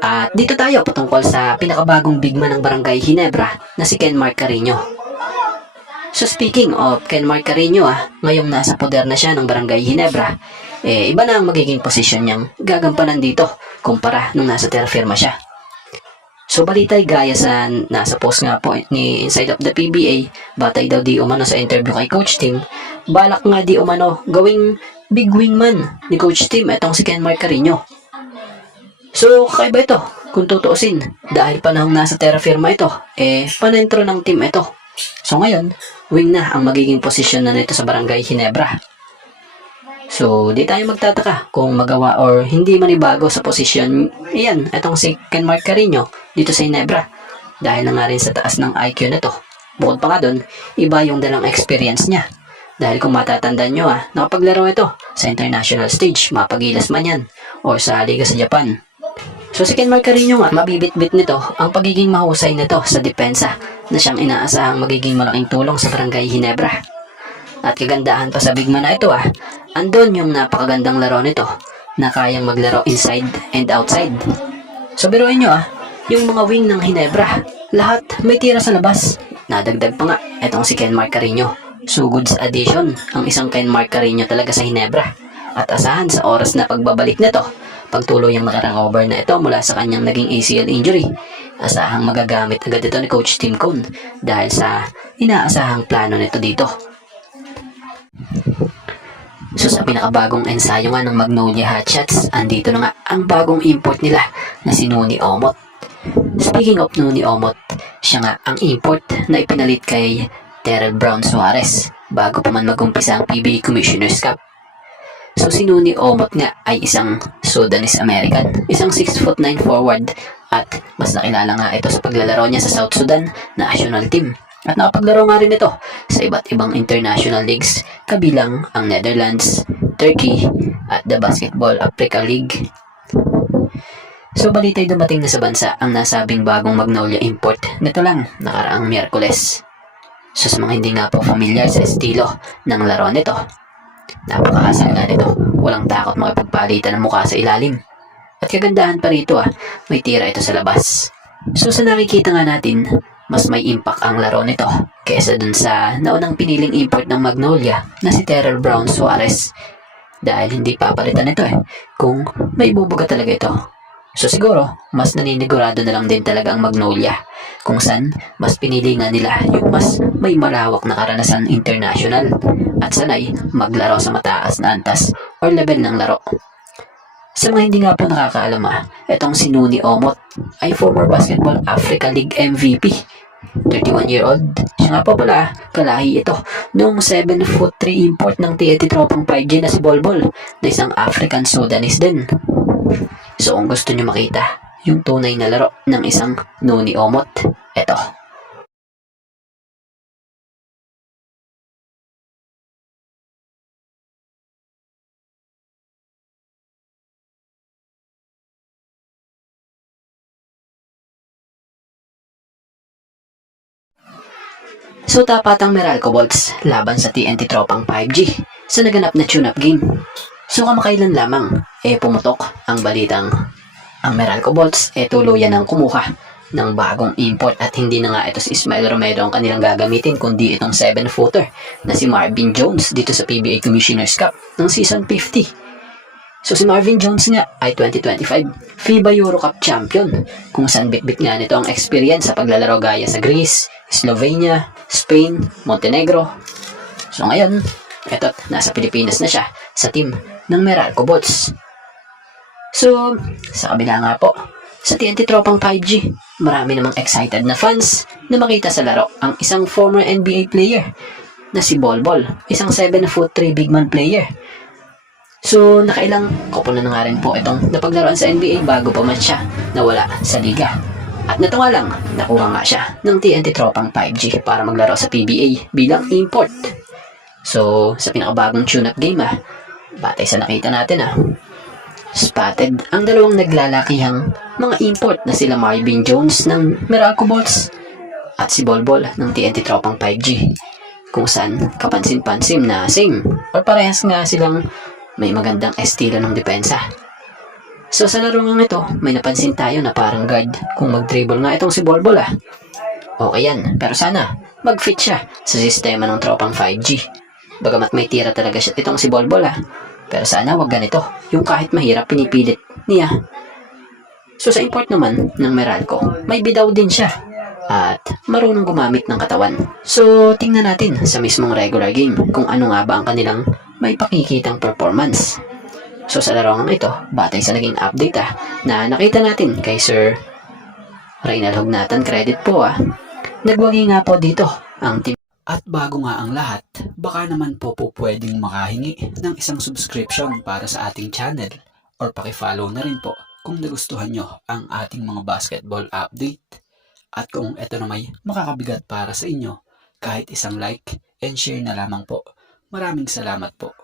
At dito tayo patungkol sa pinakabagong bigman ng Barangay Ginebra na si Kenmark Carino. So speaking of Kenmark Carino, ngayong nasa poder na siya ng Barangay Ginebra, iba na ang magiging posisyon niyang gagampanan dito kumpara nung nasa terra firma siya. So balitay gaya sa nasa post nga po ni Inside of the PBA, batay daw di umano sa interview kay Coach Tim, balak nga di umano gawing big wingman ni Coach Tim itong si Kenmark Carino. So kakaiba ito kung tutuusin dahil panahong nasa terra firma ito, panentro ng team ito. So ngayon, wing na ang magiging posisyon na nito sa Barangay Ginebra. So, di tayo magtataka kung magawa or hindi manibago sa posisyon iyan, itong si Kenmark Carino dito sa Ginebra. Dahil na nga rin sa taas ng IQ nito. Bukod pa nga doon, iba yung dalang experience niya. Dahil kung matatandaan nyo nakapaglaro ito sa international stage, mapagilas man yan, or sa liga sa Japan. So si Kenmark Carino mabibit-bit nito ang pagiging mahusay nito sa depensa na siyang inaasahang magiging malaking tulong sa Barangay Ginebra. At kagandahan pa sa bigman na ito andon yung napakagandang laro nito na kayang maglaro inside and outside. So biruin nyo yung mga wing ng Ginebra, lahat may tira sa labas. Nadagdag pa nga itong si Kenmark Carino. So goods addition ang isang Kenmark Carino talaga sa Ginebra. At asahan sa oras na pagbabalik nito, pagtuloy ang nakarangover na ito mula sa kanyang naging ACL injury, asahang magagamit agad ito ni Coach Tim Cone dahil sa inaasahang plano nito dito. So sa pinakabagong ensayo nga ng Magnolia Hotshots, andito na nga ang bagong import nila na si Noni Omot. Speaking of Noni Omot, siya nga ang import na ipinalit kay Terrell Brown Suarez bago pa man magumpisa ang PBA Commissioner's Cup. So si Noni Omot nga ay isang Sudanese American, isang 6'9" forward at mas nakilala nga ito sa paglalaro niya sa South Sudan National Team. At nakapaglaro nga rin ito sa iba't ibang international leagues kabilang ang Netherlands, Turkey at the Basketball Africa League. So balitay dumating na sa bansa ang nasabing bagong Magnolia import nito lang nakaraang Miyerkules. So sa mga hindi nga po familiar sa estilo ng laro nito, napakaasal nga nito, walang takot makipagpalitan ng mukha sa ilalim. At kagandahan pa rito may tira ito sa labas. So sa nakikita nga natin, mas may impact ang laro nito kaysa dun sa naunang piniling import ng Magnolia na si Terrell Brown Suarez. Dahil hindi papalitan ito kung may bubuga talaga ito. So siguro, mas naninigurado na lang din talaga ang Magnolia kung saan mas pinili nga nila yung mas may malawak na karanasan international at sanay maglaro sa mataas na antas or level ng laro. Sa mga hindi nga po nakakaalam itong si Noni Omot ay former Basketball Africa League MVP. 31-year-old. Siya nga po pala, kalahi ito nung 7'3" import ng TNT Tropang 5G na si Bolbol na isang African Sudanese din. So kung gusto nyo makita yung tunay na laro ng isang Noni Omot, eto. So tapat ang Meralco Bolts laban sa TNT Tropang 5G sa naganap na tune-up game. So kamakailan lamang pumutok ang balitang ang Meralco Bolts tuluyan ng kumuha ng bagong import at hindi na nga ito si Ismael Romero ang kanilang gagamitin kundi itong 7-footer na si Marvin Jones dito sa PBA Commissioner's Cup ng Season 50. So si Marvin Jones nga ay 2025 FIBA Euro Cup champion kung saan bitbit nga nito ang experience sa paglalaro gaya sa Greece, Slovenia, Spain, Montenegro. So ngayon, eto't nasa Pilipinas na siya sa team ng Meralco Bolts. So, sa kabila nga po, sa TNT Tropang 5G, marami namang excited na fans na makita sa laro ang isang former NBA player na si Bolbol, isang 7'3" big man player. So, nakailang kopo na nga rin po itong napaglaruan sa NBA bago pa man siya nawala sa liga. At nato nga lang, nakuha nga siya ng TNT Tropang 5G para maglaro sa PBA bilang import. So, sa pinakabagong tune-up game batay sa nakita natin spotted ang dalawang naglalakihang mga import na sila Marvin Jones ng Meralco Bolts at si Bolbol ng TNT Tropang 5G kung saan kapansin-pansin na same or parehas nga silang may magandang estilo ng depensa. So sa laro nga ito, may napansin tayo na parang guard kung mag-dribble nga itong si Bolbol ah. Okay yan, pero sana mag-fit siya sa sistema ng tropang 5G. Bagamat may tira talaga siya itong si Bolbol ah. Pero sana wag ganito, yung kahit mahirap pinipilit niya. So sa import naman ng Meralco, may bidaw din siya at marunong gumamit ng katawan. So tingnan natin sa mismong regular game kung ano nga ba ang kanilang may pakikitang performance. So sa laro nga ito, batay sa naging update na nakita natin kay Sir Reynald Hugnatan, credit po nagwagi nga po dito ang team. At bago nga ang lahat, baka naman po pwedeng makahingi ng isang subscription para sa ating channel or pakifollow na rin po kung nagustuhan nyo ang ating mga basketball update. At kung ito na may makakabigat para sa inyo, kahit isang like and share na lamang po. Maraming salamat po.